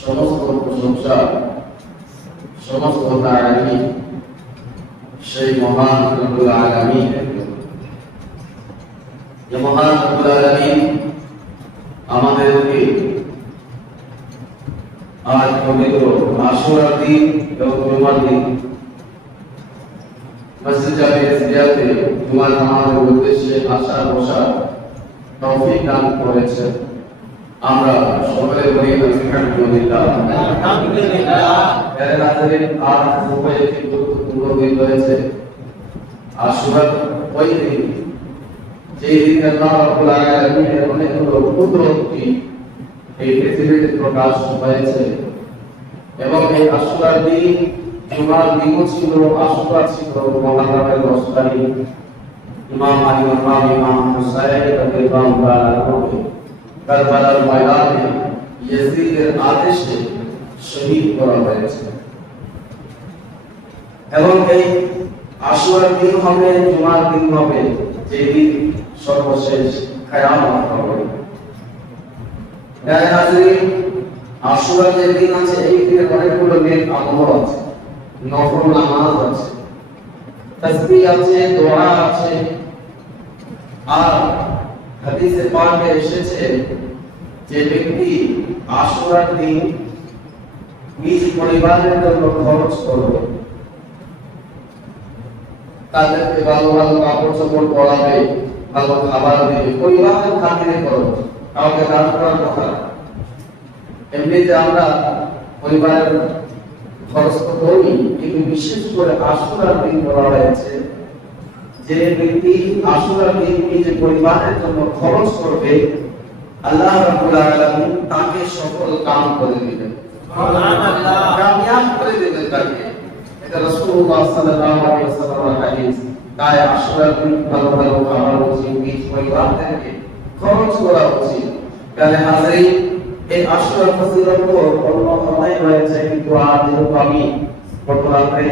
সমস্ত প্রশংসা সমস্ত তারিফ সেই মহান রব্বুল আলামিনের জন্য। যে মহান রব্বুল আলামিন আমাদেরকে আজ পবিত্র আশুরার দিন এবং জুমার দিন মসজিদ জামিয়া জিয়াতে জুমার নামাজের উদ্দেশ্যে আসা বসার তৌফিক দান করেছেন। আমরা সকলে বলি আলহামদুলিল্লাহ। এর নাজরীন আজ দুপুরে একটি গুরুত্বপূর্ণ দিন রয়েছে আশুরা। ওই দিন যেই দিন আল্লাহ রাব্বুল আলামিনের অনেকগুলো কুদরতটি এই পৃথিবীতে প্রকাশ হয়েছে এবং এই আশুরার দিন জুমার দিনও ছিল, আশুরা ছিল মুহররমের 10 তারিখ। ইমাম আলী ইমাম হুসাইন রাদিয়াল্লাহু তাআলা আনহু কারবালার ময়দানে ইয়াজিদের আদেশে শহীদ করা হয়েছে এবং এই আশুরার দিন হবে, জুমার দিন হবে, যেদিন সর্বশেষ কিয়ামত হবে। এই হাজরিন, আশুরার যে দিন আছে এই দিনে অনেকগুলো নেক আমল আছে, নফল নামাজ আছে, তাসবিহ আছে, দোয়া আছে। আর হাদিসে পাকে এসেছে যে ব্যক্তি আশুরার দিন নিজ পরিবারের জন্য খরচ করবে, তাদেরকে ভালো ভালো কাপড় চোপড় পরাবে, ভালো খাবার দেবে, পরিবারের খাতিরে খরচ, কাউকে দান করার কথা। এমনিতে আমরা পরিবারের খরচ তো করি, কিন্তু বিশেষ করে আশুরার দিন বলা হয়েছে যে ব্যক্তি আশুরার দিন নিজের পরিবারের জন্য খরচ করবে, আল্লাহ রাব্বুল আলামিন তাকে সফল কাম করে দিবেন, সুবহানাল্লাহ, কামিয়াব করে দিবেন তাকে। এটা রাসূলুল্লাহ সাল্লাল্লাহু আলাইহি ওয়াসাল্লামের হাদিস। তাই আশুরার দিন ভালো ভালো খাবার উচিত, নিজ পরিবারকে খরচ করা উচিত। তাহলে হাজরিন, এই আশুরার ফজিলত অন্য কথাই রয়েছে, কিন্তু আজ আমি গতরাত্রে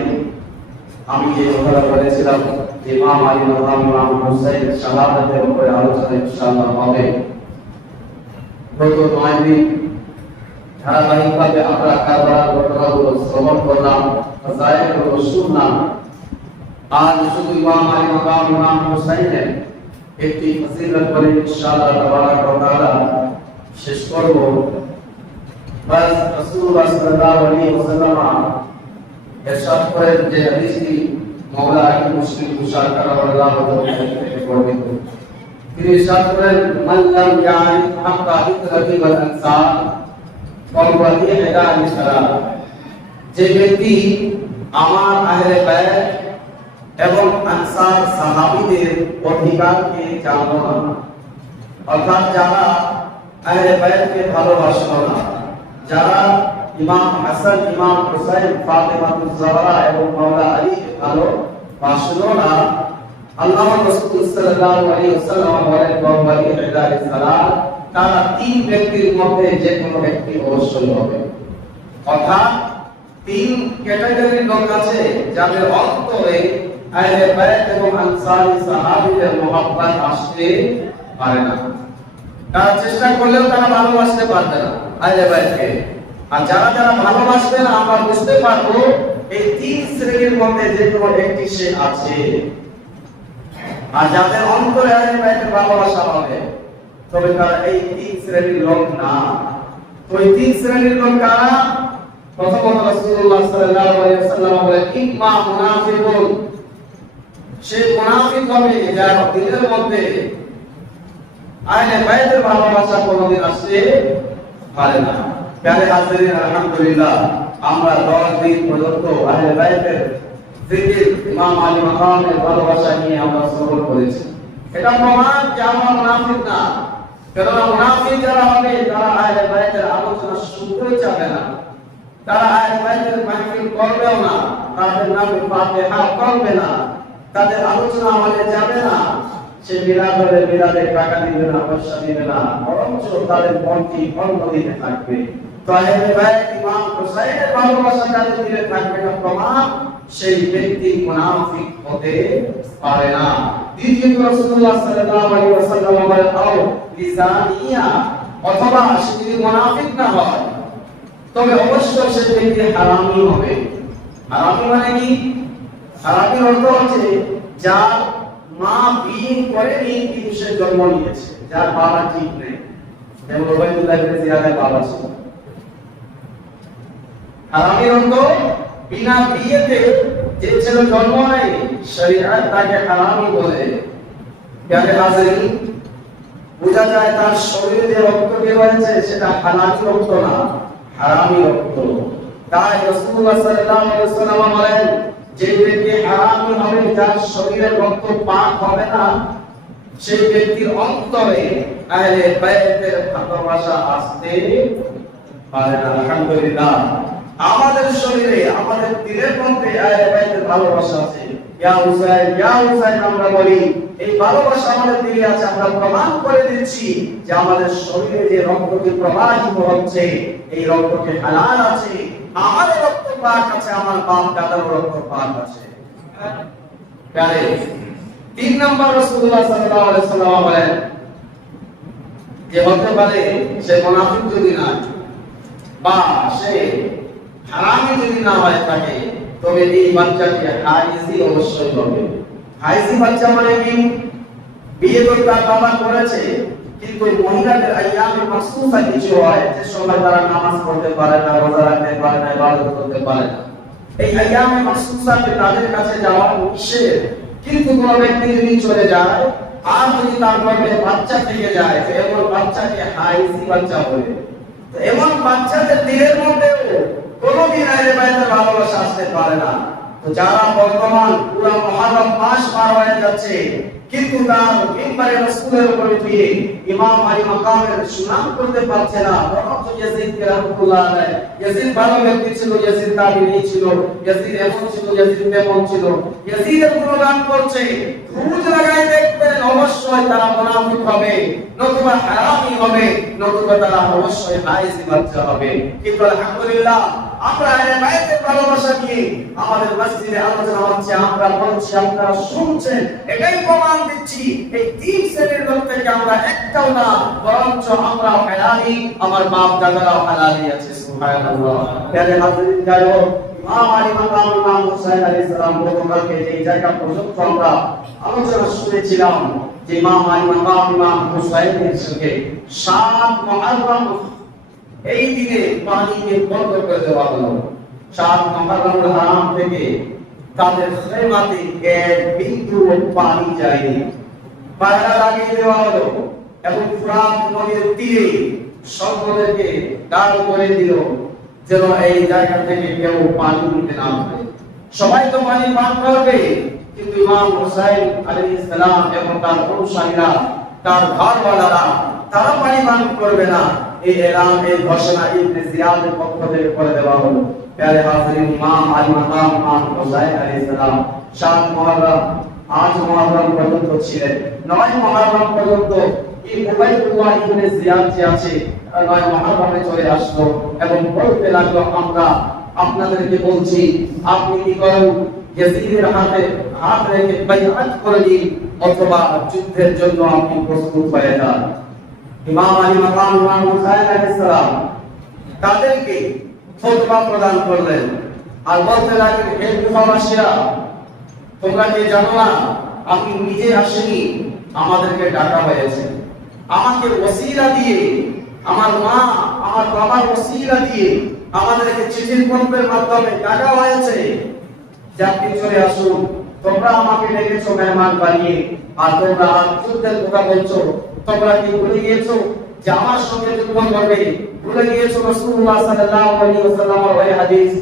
আমি যে কথাটা বলেছিলাম যে ইমাম আলী ইমাম হুসাইন শাহাদাতের উপরে আলোচনা ইনশাআল্লাহ হবে। গত 9 দিন ধারাবাহিকভাবে আমরা কারবালার ঘটনাগুলো শ্রবণ করলাম, ফাযাইলুল শুনলাম। আজ শুধু ইমাম আলী ইমাম হুসাইনের একটি ফজিলত বলে ইনশাআল্লাহ তাবারাক ওয়া তাআলা শেষ করব। বাস রাসূলুল্লাহ সাল্লাল্লাহু আলাইহি ওয়াসাল্লাম ইরশাদ করেন যে হাদিসটি মাওলা আলী মুসলিম মুশারকা রাদিয়াল্লাহু তাআলা থেকে বর্ণিত। তিনি ইরশাদ করেন, মান লাম ইয়ারিফ হাক্কা ইকরাতি ওয়াল আনসার ফাওয়াতি ইহদাল সালাত। যে ব্যক্তি আমার আহলে বাইত এবং আনসার সাহাবীদের অধিকারকে জানলো না, অর্থাৎ যারা আহলে বাইতকে ভালোবাসলো না, যারা ইমাম হাসান, ইমাম হুসাইন, ফাতেমাতুজ জাহরা এবং মাওলা আলীকে ভালোবাসলো না, আল্লাহ রাসূল সাল্লাল্লাহু আলাইহি ওয়াসাল্লাম বলেন ফাওয়াতি ইহদাল সালাত, তারা 3 ব্যক্তির মধ্যে যে কোনো ব্যক্তি অবশ্যই হবে। অর্থাৎ 3 ক্যাটাগরির লোক আছে যাদের অন্তরে আহলে বাইত এবং আনসারী সাহাবীদের মহব্বত আসতে পারে না, তারা চেষ্টা করলেও তারা ভালোবাসতে পারবে না আহলে বাইতকে। আর যারা যারা ভালোবাসবে না, আমরা বুঝতে পারবো এই 3 শ্রেণীর মধ্যে যে কোনো একটি সে আছে। আর যাদের অন্তরে আহলে বাইতের ভালোবাসা হবে, তবে তারা এই 3 শ্রেণীর লোক না। তো এই 3 শ্রেণীর লোক কারা? প্রথমত রাসূলুল্লাহ সাল্লাল্লাহু আলাইহি ওয়াসাল্লাম বলেন, ইম্মা মুনাফিকুন, সে মুনাফিক হবে যার দিলের মধ্যে আহলে বাইতের ভালোবাসা কোনদিন আসতে পারে না। প্যারে হাজরিন, আলহামদুলিল্লাহ, আমরা 10 দিন পর্যন্ত আহলে বাইতের জিকির, ইমাম আলী মাকামের ভালোবাসা নিয়ে আমরা শ্রবণ করেছি। এটা প্রমাণ যে আমরা মুনাফিক না। কারণ মুনাফিক যারা হবে তারা আহলে বাইতের আলোচনা শুনতেই চাবে না, তারা আহলে বাইতের মাহফিল করবেও না, তাদের নামে ফাতিহা করবে না, তাদের আলোচনা আমাদের যাবে না, সে মিলাদের টাকা দিবে না, পয়সা দিবে না, বরঞ্চ তাদের মনটি অন্যদিকে থাকবে। তো আহলে বাইত ইমাম হুসাইনের ভালোবাসা যাদের দিলে থাকবে না, প্রমাণ সেই ব্যক্তি মুনাফিক হতে পারে না। দ্বিতীয়ত রাসূলুল্লাহ সাল্লাল্লাহু আলাইহি ওয়াসাল্লাম বলেন, আও লিসানিয়া, অথবা সে যদি মুনাফিক না হয় তবে অবশ্যই সে ব্যক্তি হারামি হবে। হারামি মানে কি? হারামির অর্থ হচ্ছে যার মা বিয়ে করেনি কিন্তু সে জন্ম নিয়েছে, যার বাবা ঠিক নেই। যেমন ওবাইদুল্লাহ ইবনে জিয়াদের বাবা ছিল। হারামির অর্থ বিনা বিয়েতে যে ছেলে জন্ম নেয়, শরীয়ত তাকে হারামি বলে। প্যারে হাজিরিন, বোঝা যায় তার শরীরে যে রক্ত বের হয়েছে সেটা হালালি রক্ত না, হারামি রক্ত। তাই রাসূলুল্লাহ সাল্লাল্লাহু আলাইহি ওয়াসাল্লাম বলেন, যে ব্যক্তি হারামি হবে, যার শরীরে রক্ত পাক হবে না, সেই ব্যক্তির অন্তরে আহলে বাইতের ভালোবাসা আসতে পারে না। আলহামদুলিল্লাহ, আমাদের শরীরে, আমাদের দিলের মধ্যে আহলে বাইতের ভালোবাসা আছে। ইয়া হুসাইন, ইয়া হুসাইন আমরা বলি, এই ভালোবাসা আমাদের দিলে আছে। আমরা প্রমাণ করে দিচ্ছি যে আমাদের শরীরে যে রক্তটি প্রবাহিত হচ্ছে, এই রক্তটি হালাল আছে, আমার রক্ত পাক আছে, আমার বাপ দাদার রক্ত পাক আছে। প্যারে 3 নম্বর রাসূলুল্লাহ সাল্লাল্লাহু আলাইহি ওয়াসাল্লাম বলেন যে হতে পারে সে মুনাফিক যদি না, বা সে হারামি যদি না হয় থাকে, তবে এই বাচ্চাটি হাইজি অবশ্যই হবে। হাইজি বাচ্চা মানে কি? বিয়ে তো তার বাবা করেছে, কিন্তু মহিলাদের আইয়ামে মাসুসা কিছু হয়, যে সময় তারা নামাজ পড়তে পারে না, রোজা রাখতে পারে না, ইবাদত করতে পারে না, এই আইয়ামে মাসুসাতে তাদের কাছে যাওয়া নিষেধ। কিন্তু কোন ব্যক্তি যদি চলে যায় আর যদি তার গর্ভে বাচ্চা থেকে যায়, তো এমন বাচ্চাকে হাইজি বাচ্চা বলে। তো এমন বাচ্চাদের দিলের মধ্যেও কোনদিন আহলে বাইতের ভালোবাসা আসতে পারে না। তো যারা বর্তমান পুরো মুহররম মাস পার হয়ে যাচ্ছে, কিন্তু তার মিম্বারে রাসূলের উপরে দিয়ে ইমাম আলী মাকামের সুনাম করতে পারছে না, বরং ইয়াজিদ রাহমাতুল্লাহ আলাইহি, ইয়াজিদ ভালো ব্যক্তি ছিল, ইয়াজিদ তাবিঈ ছিল, ইয়াজিদ এমন ছিল, ইয়াজিদ তেমন ছিল, ইয়াজিদের গুণগান করছে, খুঁজ লাগাই দেখবেন অবশ্যই তারা মুনাফিক হবে, নতুবা হারামি হবে, নতুবা তারা অবশ্যই হাইজি বাচ্চা হবে। কিন্তু আলহামদুলিল্লাহ, আমরা আহলে বাইতের ভালোবাসা নিয়ে আমাদের মসজিদে আলোচনা হচ্ছে, আমরা বলছি, আপনারা শুনছেন, এটাই প্রমাণ দিচ্ছি এই 3 শ্রেণীর লোক থেকে আমরা একটাও না, বরঞ্চ আমরা হালালি, আমার বাপ দাদারাও হালালি আছে। সুবহানাল্লাহ। প্যারে হাজিরিন, যারা ইমাম আলী মাকাম ইমাম হুসাইন আলাইহিস সালাম গতকালকে এই জায়গা পর্যন্ত আমরা আলোচনা শুনেছিলাম যে ইমাম আলী মাকাম ইমাম হুসাইনের সঙ্গে 7 মুহররম এই দিনে পানিকে বন্ধ করে দেওয়া হলো। 7 মুহররম হারাম থেকে তাদের খেমাতে এক বিন্দু পানি যায়নি, পায়রা লাগিয়ে দেওয়া হলো এবং ফুরাত নদীর তীরে সকলকে ডাল করে দিল, যেন এই জায়গা থেকে কেউ পানি নিতে না পারে। সবাই তো পানি পান করবে, কিন্তু ইমাম হুসাইন আলাইহিস সালাম এবং তার অনুসারীরা, তার ঘরওয়ালারা, তারা পানি পান করবে না। এই এলান, এই ঘোষণা ইবনে জিয়াদের পক্ষ থেকে করে দেওয়া হলো। প্যারে হাজিরিন, ইমাম আলী মাকাম ইমাম হুসাইন আলাইহিস সালাম 7 মুহররম, 8 মুহররম পর্যন্ত ছিলেন। 9 মুহররম পর্যন্ত এই উবাইদুল্লাহ ইবনে জিয়াদ যে আছে, 9 মুহররমে চলে আসলো এবং বলতে লাগলো, আমরা আপনাদেরকে বলছি, আপনি কি করেন, ইয়াজিদের হাতে হাত রেখে বাইআত করে দিন, অথবা যুদ্ধের জন্য আপনি প্রস্তুত হয়ে যান। ইমাম আলী মাকাম ইমাম হুসাইন আলাইহিস সালাম তাদেরকে ফতোয়া প্রদান করলেন আর বলতে লাগলেন, হে কুফাবাসীরা, তোমরা কি জানো না আমি নিজে আসিনি, আমাদেরকে ডাকা হয়েছে, আমাকে ওসিলা দিয়ে, আমার মা আমার বাবার ওসিলা দিয়ে আমাদেরকে চিঠির পত্রের মাধ্যমে ডাকা হয়েছে যে আপনি চলে আসুন। তোমরা আমাকে ডেকেছো মেহমান বানিয়ে, আর তোমরা যুদ্ধের কথা বলছো। তোমরা কি ভুলে গিয়েছো যে আমার সঙ্গে যুদ্ধ করবে? ভুলে গিয়েছো রাসূলুল্লাহ সাল্লাল্লাহু আলাইহি ওয়াসাল্লামের ওই হাদিস,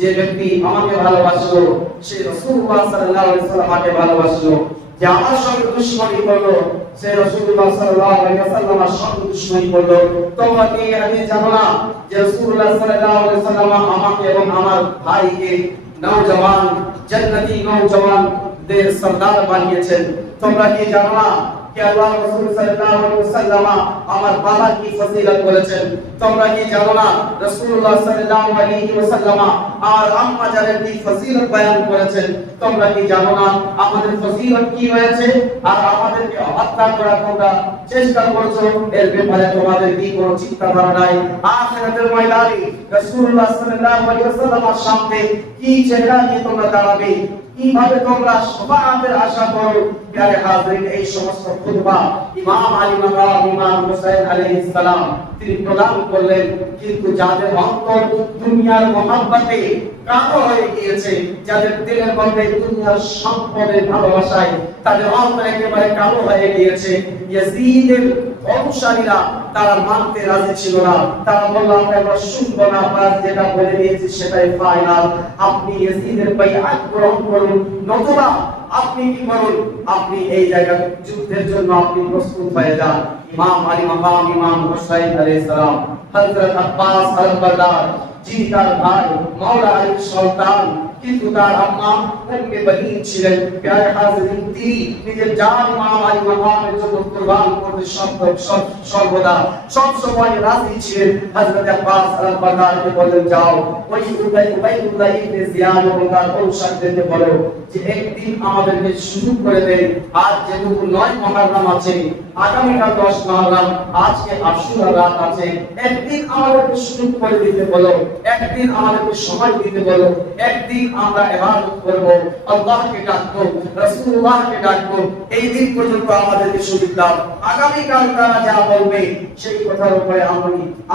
যে ব্যক্তি আমাকে ভালোবাসলো সে রাসূলুল্লাহ সাল্লাল্লাহু আলাইহি ওয়াসাল্লামকে ভালোবাসলো, যে আমার সঙ্গে দুশমনি করলো সে রাসূলুল্লাহ সাল্লাল্লাহু আলাইহি ওয়াসাল্লামের সঙ্গে দুশমনি করলো। তোমরা কি এই হাদিস জানো না যে রাসূলুল্লাহ সাল্লাল্লাহু আলাইহি ওয়াসাল্লাম আমাকে এবং আমার ভাইকে নওজওয়ান, জান্নাতি নওজওয়ানদের সরদার বানিয়েছেন? তোমরা কি জানো না कि अल्लाह रसूल सल्लल्लाहु अलैहि वसल्लम আমার বাবা কি ফজিলত বলেছেন তোমরা কি জানো না রাসূলুল্লাহ সাল্লাল্লাহু আলাইহি ওয়াসাল্লাম আর আম্মা জানের কি ফজিলত বয়ান করেছেন তোমরা কি জানো না আমাদের ফজিলত কি হয়েছে আর আমাদেরকে হত্যা করা তোমরা চেষ্টা করছো এর ব্যাপারে তোমাদের কি কোনো চিন্তা ধারণা নাই আখিরাতের ময়দানে রাসূলুল্লাহ সাল্লাল্লাহু আলাইহি ওয়াসাল্লামের সামনে কি চেহারা নিয়ে তোমরা দাঁড়াবে কিভাবে তোমরা শাফাআতের আশা করো প্রিয় হাজিরিন এই সমস্ত খুতবা ইমাম আলী মাকাম ইমাম হুসাইন আলাইহিস সালাম তিনি প্রদান করলেন কিন্তু যাদের অন্তর দুনিয়ার মহব্বতে কালো হয়ে গিয়েছে যাদের দিলের মধ্যে দুনিয়ার সম্পদের ভালোবাসায় তাদের অন্তর একেবারে কালো হয়ে গিয়েছে ইয়াজিদের অনুসারীরা তারা মানতে রাজি ছিল না তারা বলল আমরা এবার শুনবো না আমরা যেটা বলে দিয়েছি সেটাই ফাইনাল আপনি ইয়াজিদের বাইআত গ্রহণ করুন নতুবা আপনি কি করুন আপনি এই জায়গা যুদ্ধের জন্য আপনি প্রস্তুত হয়ে যান ইমাম আলী মাকাম ইমাম হুসাইন আলাইহিস সালাম হযরত আব্বাস আল-বারদার যিনি তার ভাই মাওলা আলীর সন্তান কিন্তু তার আম্মা উম্মে বনীন ছিলেন প্রিয় হাজিরিন তিনি নিজের জান ইমাম আলী মাকামের জন্য কুরবান করতে সর্বদা সব সময় রাজি ছিলেন হযরত আব্বাস আল-বারদারকে বলেন যাও ওই উবাইদুল্লাহ ইবনে জিয়াদ এবং তার অনুসারীদেরকে বলো যে একদিন আমাদেরকে সুযোগ করে দেন আজ যেহেতু 9 মুহররম আছে আগামীকাল 10 মুহররম আজকে আশুরা রাত আছে একদিন আমাদেরকে সুযোগ করে দিতে বলো একদিন আমাদেরকে সময় দিতে বলো একদিন আমরা ইবাদত করব আল্লাহকে ডাকবো রাসূলুল্লাহকে ডাকবো এই দিন পর্যন্ত আমাদেরকে সুযোগ দাও আগামীকাল তারা যা বলবে সেই কথার উপরে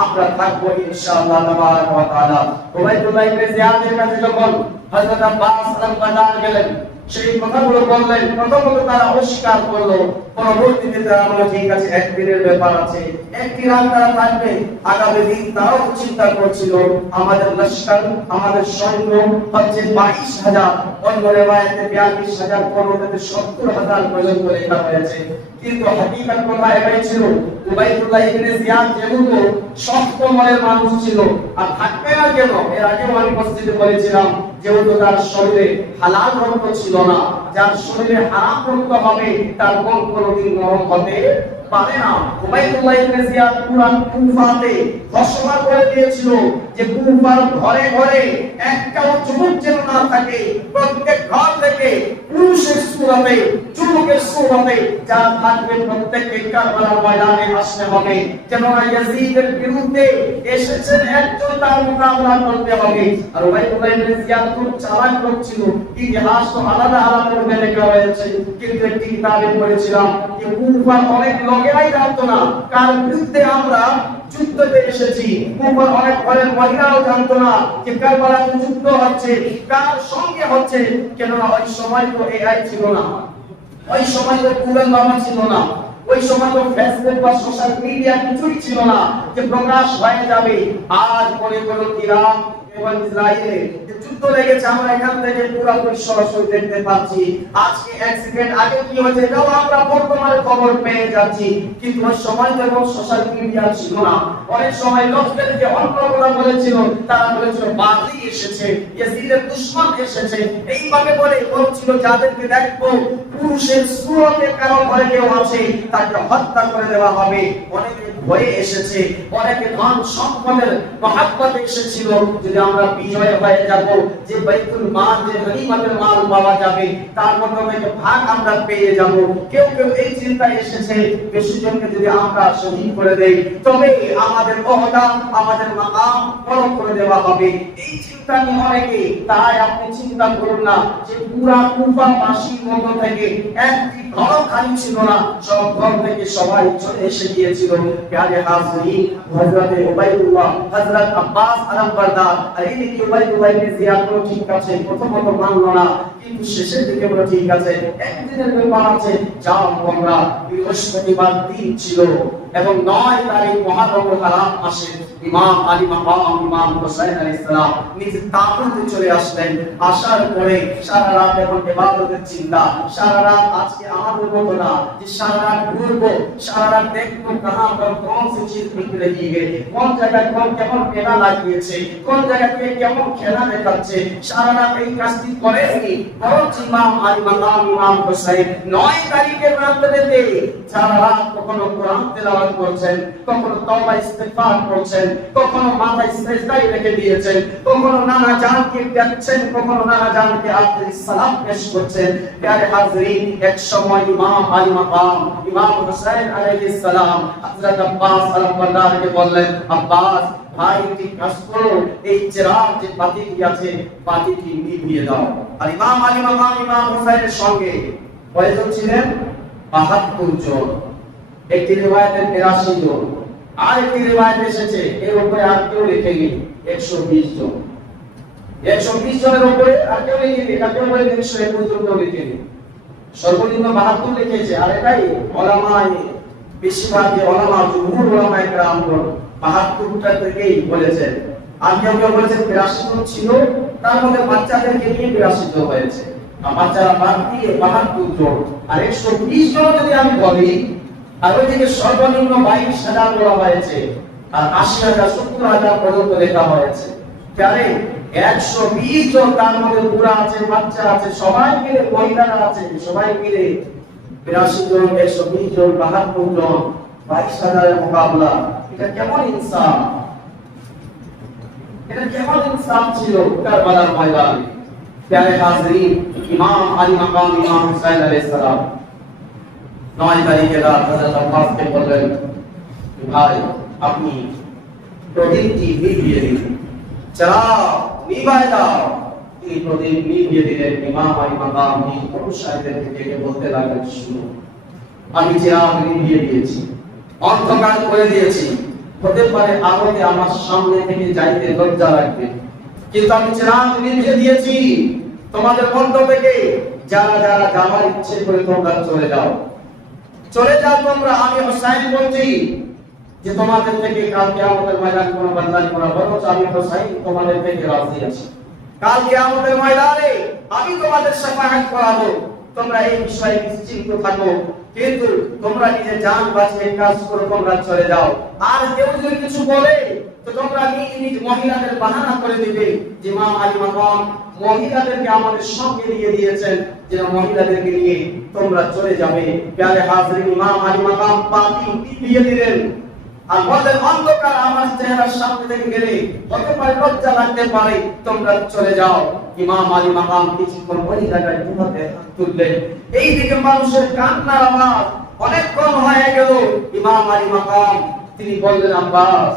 আমরা থাকবো ইনশাআল্লাহ তাবারাক ওয়া তাআলা উবাইদুল্লাহ ইবনে জিয়াদের কাছে যখন হযরত আব্বাস আল-বারদার গেলেন সেই কথাগুলো বললেন প্রথমত তারা অস্বীকার করলো পরবর্তীতে তারা বলল ঠিক আছে একদিনের ব্যাপার আছে একটি রাত তারা থাকবে আগামী দিন তারাও চিন্তা করছিল আমাদের লস্কর আমাদের সৈন্য হচ্ছে 22,000 অন্য রিওয়ায়াতে 42,000 কোনটাতে 70,000 পর্যন্ত লেখা হয়েছে কিন্তু হাকিকত কথা এটাই ছিল উবাইদুল্লাহ ইবনে জিয়াদ যেহেতু শক্ত মনের মানুষ ছিল আর থাকবে না কেন এর আগেও আমি মসজিদে বলেছিলাম যেহেতু তার শরীরে হালাল রক্ত ছিল না যার শরীরে হারাম রক্ত হবে তার কোন কোনদিন নরম হতে পারে না উবাইদুল্লাহ ইবনে জিয়াদ পুরা কুফাতে ঘোষণা করে দিয়েছিল যে কুফার ঘরে ঘরে একটাও যুবক যেন না থাকে প্রত্যেক ঘর থেকে পুরুষের সূরতে যুবকের সূরতে যা থাকবে প্রত্যেককে কারবালার ময়দানে আসতে হবে যেন ইয়াজিদের বিরুদ্ধে এসেছেন একজন তার মোকাবেলা করতে হবে আর উবাইদুল্লাহ ইবনে জিয়াদ খুব চালাক লোক ছিল ইতিহাস তো আলাদা আলাদা ভাবে লেখা হয়েছে কিন্তু একটি কিতাবে পড়েছিলাম যে কুফার অনেক লোকেরাই জানতো না কার বিরুদ্ধে আমরা যুদ্ধতে এসেছি কুফার অনেক ঘরের মহিলাও জানতো না যে কারবালাতে যুদ্ধ হচ্ছে কার সঙ্গে হচ্ছে কেন ওই সময় তো এআই ছিল না ওই সময় তো গুগল মামা ছিল না ওই সময় তো ফেসবুক বা সোশ্যাল মিডিয়া কিছুই ছিল না যে প্রকাশ হয়ে যাবে আজ মনে করো ইরান এবং ইসরায়েলে যুদ্ধ লেগেছে আমরা এখান থেকে পুরোপুরি সরাসরি দেখতে পাচ্ছি আজকে এক সেকেন্ড আগে কি হয়েছে এটাও আমরা বর্তমানে খবর পেয়ে যাচ্ছি কিন্তু ওই সময় তো সোশ্যাল মিডিয়া ছিল না অনেক সময় লোকদেরকে অন্য কথা বলেছিল তারা বলেছিল বাগি এসেছে ইয়াজিদের দুশমন এসেছে এইভাবে বলছিল যাদেরকে দেখবো পুরুষের সূরতে কারো ঘরে কেউ আছে তাকে হত্যা করে দেওয়া হবে অনেকে ভয়ে এসেছে অনেকে ধন সম্পদের মহব্বতে এসেছিল যদি আমরা বিজয় হয়ে যাব যে বাইতুল মাল যে গনিমতের মাল পাওয়া যাবে তার মধ্যে থেকে ভাগ আমরা পেয়ে যাব কেউ কেউ এই চিন্তা এসেছে বেশি জনকে যদি আমরা শহীদ করে দেই তবে আমাদের ওহদা আমাদের মাকাম বড় করে দেওয়া হবে এই চিন্তা নিয়ে অনেকে তাই আপনি চিন্তা করুন না যে পুরা কুফাবাসীর মধ্য থেকে একটি ঘর খালি ছিল না সব ঘর থেকে সবাই চলে এসে গিয়েছিল প্যারে হাজিরিন হযরত উবাইদুল্লাহ হযরত আব্বাস আল-বারদার আর এইদিকে উবাইদুল্লাহ ইবনে জিয়াদ বলে ঠিক আছে প্রথমত মানলো না কিন্তু শেষের দিকে বলে ঠিক আছে একদিনের ব্যাপার আছে যাও তোমরা বৃহস্পতিবার দিন ছিল এবং 9 তারিখ মুহররম হারাম মাসের ইমাম আলী মাকাম ইমাম হুসাইন আলাইহিস সালাম নিজে তাবুতে চলে আসলেন। আসার পরে সারা রাত এখন ইবাদতের চিন্তা, সারা রাত আজকে আমাদের মতো না যে সারা রাত ঘুরবো, সারা রাত দেখবো কাহা पर कौन सी चीज बिक रही है, কোন জায়গায় কোন কেমন মেলা লাগিয়েছে, কোন জায়গাতে কেমন খেলা দেখাচ্ছে, সারা রাত এই কাজটি করেনি। বরং ইমাম আলী মাকাম ইমাম হুসাইন 9 তারিখের রাতে সারা রাত কখনো কোরআন তেলাওয়াত করছেন, কখনো তওবা ইস্তিগফার করছেন, কখনো মাথায় সিজদায় রেখে দিয়েছেন, কখনো নানা জানকে দেখছেন, কখনো নানা জানকে আখেরি সালাম পেশ করছেন। প্যারে হাজরিন, এক সময় ইমাম আলী মাকাম ইমাম হুসাইন আলাইহিস সালাম হযরত আব্বাস আল-বন্দারকে বললেন, আব্বাস ভাই ঠিক কাজ করো, এই চিরাগ যে বাতিটি আছে বাতিটি নিভিয়ে দাও। আর ইমাম আলী মাকাম ইমাম হুসাইনের সঙ্গে কয়জন ছিলেন? 72 জন। একটি রিওয়ায়াতে 83 জন, আর একটি রিওয়ায়াতে এসেছে এর উপরে আর কেউ লেখেনি 120 জন। 120 জনের উপরে আর কেউ লেখেনি, কাকেও বলে 121 জন কেউ লেখেনি, সর্বনিম্ন 72 লিখেছে। আর এটাই উলামায়ে বেশিরভাগই উলামা জুমহুর উলামায়ে কেরাম 72টা থেকেই বলেছেন। আর কেউ কেউ বলেছেন 82 জন ছিল, তার মধ্যে বাচ্চাদেরকে নিয়ে 82 জন হয়েছে, আর বাচ্চারা বাদ দিয়ে 72 জন। আর 120 জন যদি আমি বলি, আর ওইদিকে সর্বনিম্ন 22,000 বলা হয়েছে, আর 80,000 70,000 পর্যন্ত লেখা হয়েছে। তাহলে 120 জন, তার মধ্যে বুড়া আছে, বাচ্চা আছে, সবাই মিলে, মহিলারা আছে, সবাই মিলে 82 জন, 120 জন, 72 জন, 22,000 এর মোকাবিলা। এটা কেমন ইনসাফ, এটা কেমন ইনসাফ ছিল কারবালার ময়দানে। প্যারে হাজরিন, ইমাম আলী মাকাম ইমাম হুসাইন আলাইহিস সালাম 9 তারিখে রাত হযরত আব্বাসকে বললেন, ভাই আপনি প্রদীপটি নিভিয়ে দিন, চিরাগ নিভায়ে দাও। তিনি প্রদীপ নিভিয়ে দিলেন। ইমাম আলী মাকাম নিজ অনুসারীদের থেকে বলতে লাগলেন, শুনো, আমি চিরাগ নিভিয়ে দিয়েছি, অন্ধকার করে দিয়েছি, হতে পারে আলোতে আমার সামনে থেকে যাইতে লজ্জা লাগবে, কিন্তু আমি চিরাগ নিভিয়ে দিয়েছি। তোমাদের মধ্য থেকে যারা যারা যাওয়ার ইচ্ছে করে তোমরা চলে যাও, চলে যাও তোমরা। আমি হুসাইন বলছি যে তোমাদের থেকে কাল কিয়ামতের ময়দানে কোনো বদলা করা, বরং আমি হুসাইন তোমাদের থেকে রাজি আছি। কাল কিয়ামতের ময়দানে আমি তোমাদের শাফাআত করাবো, তোমরা এই বিষয়ে নিশ্চিন্ত থাকো। কিন্তু তোমরা নিজে জান বাঁচিয়ে কাজ করো, তোমরা চলে যাও। আর কেউ যদি কিছু বলে তো তোমরা নিজ নিজ মহিলাদের বাহানা করে দিবে যে ইমাম আলী মাকাম মহিলাদেরকে আমাদের সঙ্গে দিয়ে দিয়েছেন, যে মহিলাদেরকে নিয়ে তোমরা চলে যাবে। প্যারে হাজরিন, ইমাম আলী মাকাম বাতি দিয়ে দিলেন। আর বলেন, অন্ধকার আমার চেহারার সামনে থেকে গেলে হতে পারে লজ্জা লাগতে পারে, তোমরা চলে যাও। ইমাম আলী মাকাম কিছুক্ষণ ওই জায়গায় দুহাতে হাত তুললেন। এইদিকে মানুষের কান্নার আওয়াজ অনেকক্ষণ হয়ে গেল। ইমাম আলী মাকাম তিনি বললেন, আব্বাস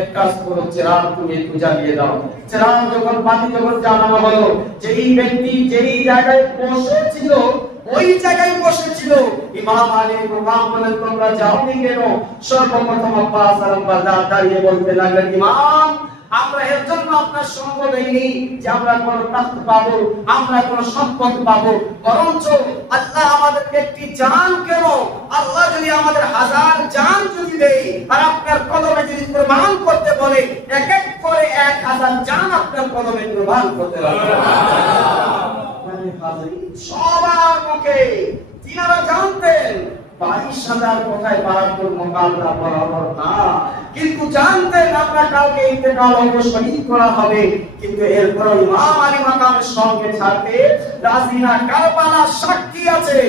এক কাজ করো, চিরাগ তুমি একটু জ্বালিয়ে দাও। চিরাগ যখন বাতি যখন জ্বালানো হলো, যেই ব্যক্তি যেই জায়গায় বসেছিল ওই জায়গায় বসেছিল। ইমাম আলী মাকাম বলেন, তোমরা যাওনি কেন? সর্বপ্রথম আব্বাস আল-বাজার দাঁড়িয়ে বলতে লাগলেন, ইমাম আমরা এর জন্য আপনার সঙ্গ দেইনি যে আমরা কোন তাকত পাবো, আমরা কোন সম্পদ পাবো, বরঞ্চ আল্লাহ আমাদেরকে একটি জান কেন, আল্লাহ যদি আমাদের 1000 জান যদি দেয় আর আপনার কদমে যদি কুরবান করতে বলে, এক এক করে 1000 জান আপনার কদমে কুরবান করতে হবে। সবার মুখে তিনারা জানতেন 22,000 কোথায় 72 মোকাবিলা বরাবর না, কিন্তু জানতেন আপনার কাউকে ইন্তেকাল শহীদ করা হবে। কিন্তু এরপর ইমাম আলী মাকামের সঙ্গে ছাড়তে রাজি না। কারবালা সাক্ষী আছে,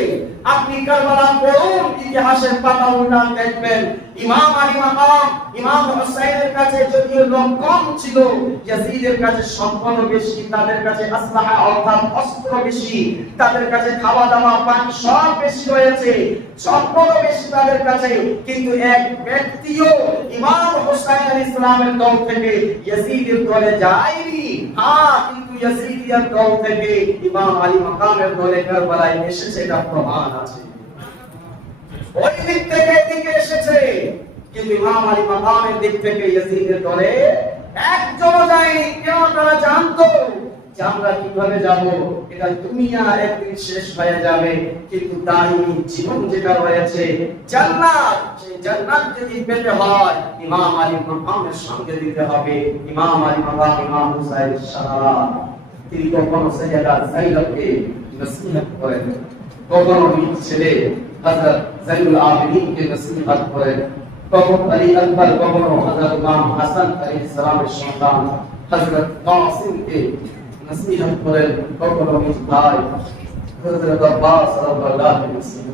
আপনি কারবালা পড়ুন, ইতিহাসের পাতা উল্টান দেখবেন। ইমাম আলী মাকাম ইমাম হুসাইনের কাছে যদিও লোক কম ছিল, ইয়াজিদের কাছে সম্পদ বেশি, তাদের কাছে আসলাহা অর্থাৎ অস্ত্র বেশি, তাদের কাছে খাওয়া দাওয়া পানি সব বেশি রয়েছে, সম্পদ বেশি তাদের কাছে। কিন্তু এক ব্যক্তিও ইমাম হুসাইন আলাইহিস সালামের দল থেকে ইয়াজিদের দলে যায়নি। কিন্তু ইয়াজিদের দল থেকে ইমাম আলী মাকামের দলে কারবালায় এসেছে, এটা প্রমাণ আছে। ওই দিক থেকে এদিকে এসেছে, কিন্তু ইমাম আলী মাকামের দিক থেকে ইয়াজিদের দলে একজনও যায়নি। কেন? তারা জানতো যে আমরা কিভাবে যাব? এটা দুনিয়া একদিন শেষ হয়ে যাবে, কিন্তু দাইমি জীবন যেটা রয়েছে জান্নাত, সেই জান্নাত যদি পেতে হয় ইমাম আলী মাকামের সঙ্গে দিতে হবে। ইমাম আলী মাকাম ইমাম হুসাইন সালাত তিনি কখনো সাইয়েদা যায়নাবকে নসিহত করেন, কখনো নিজ ছেলে হযরত যাইনুল আবেদিনকে নসিহত করেন, কখনো আলী আকবর, কখনো হযরত ইমাম হাসান আলাইহিস সালামের সন্তান হযরত কাসিমকে নসিহত করেন, কখনো নিজ ভাই হযরত আব্বাস রাদিয়াল্লাহু আনহু।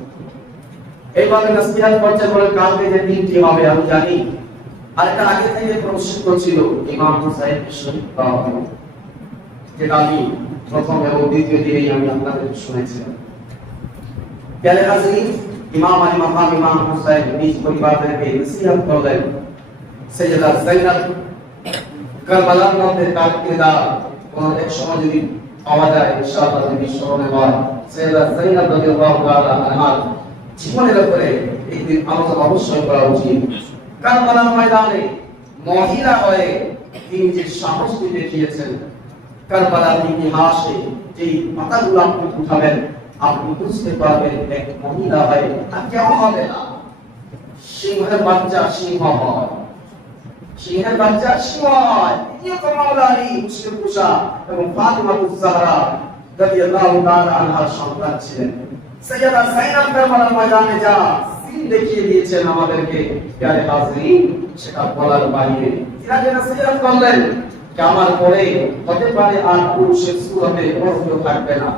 এইভাবে নসিহত করতে বলে কালকে যে দিনটি হবে আমি জানি, আর এটা আগে থেকে প্রসিদ্ধ ছিল ইমাম হুসাইন শহীদ করা হবে, যেটা আমি প্রথম এবং দ্বিতীয় দিনেই আমি আপনাদের শুনেছিলাম। প্যারে হাজির, ইমাম আলী মাকাম ইমাম হুসাইন নিজ পরিবারকে নসিহত করলেন। সাইয়েদা যায়নাব কারবালার মধ্যে তার কিরদার কোন এক সময় যদি পাওয়া যায় ইনশাআল্লাহ যদি স্মরণে হয়, সাইয়েদা যায়নাব রাদিয়াল্লাহু তাআলা আনহার জীবনের উপরে একদিন আলোচনা অবশ্যই করা উচিত। কারবালার ময়দানে মহিলা হয়ে তিনি যে সাহসটি দেখিয়েছেন, কারবালার ইতিহাসে যে পাতাগুলো আপনি উঠাবেন আপনি বুঝতে পারবেন এক মহিলা হয়ে আর কেমন হবে না। সিংহের বাচ্চা সিংহ হয়, সিংহের বাচ্চা সিংহ হয়। তিনি তো মাওলা আলী মুসলিম কুশা এবং ফাতিমাতুজ জাহরা রাদিয়াল্লাহু তাআলা আনহার সন্তান ছিলেন। সাইয়েদা যায়নাব কারবালার ময়দানে যা সিন দেখিয়ে দিয়েছেন আমাদেরকে, প্যারে হাজরিন, সেটা বলার বাইরে। তিনি যে নসিহত করলেন যে আমার পরে হতে পারে আর পুরুষের সুরতে কেউ থাকবে না,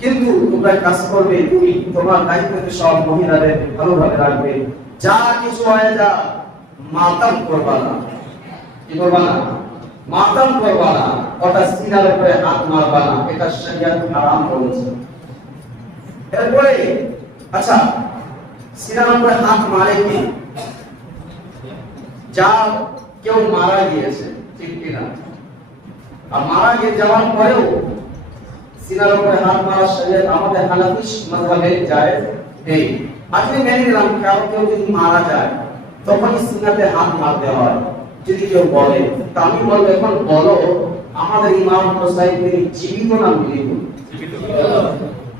কিন্তু তোমরা কাজ করবে, তুমি তোমার দায়িত্বকে সব মহিলাদের ভালোভাবে রাখবে, যা কিছু হয়ে যা মাতাম করবা না। কি করবা না? মাতাম করবা না, ওটা সিনার উপরে হাত মারবা না, এটা শরিয়ত হারাম বলেছে। এরপরে আচ্ছা, সিনার উপরে হাত মারে কি? যা কেউ মারা গিয়েছে, ঠিক কিনা? আর মারা গিয়ে যাওয়ার পরেও সিনার উপরে হাত মারা শরীয়ত আমাদের হানাফি মাযহাবে জায়েজ নেই। আপনি মেনে নিলাম কেউ যদি মারা যায় তখন সিনাতে হাত মারতে হয়। যদি কেউ বলে, তা আমি বলবো এখন বলো আমাদের ইমাম হুসাইন তিনি জীবিত না মৃত?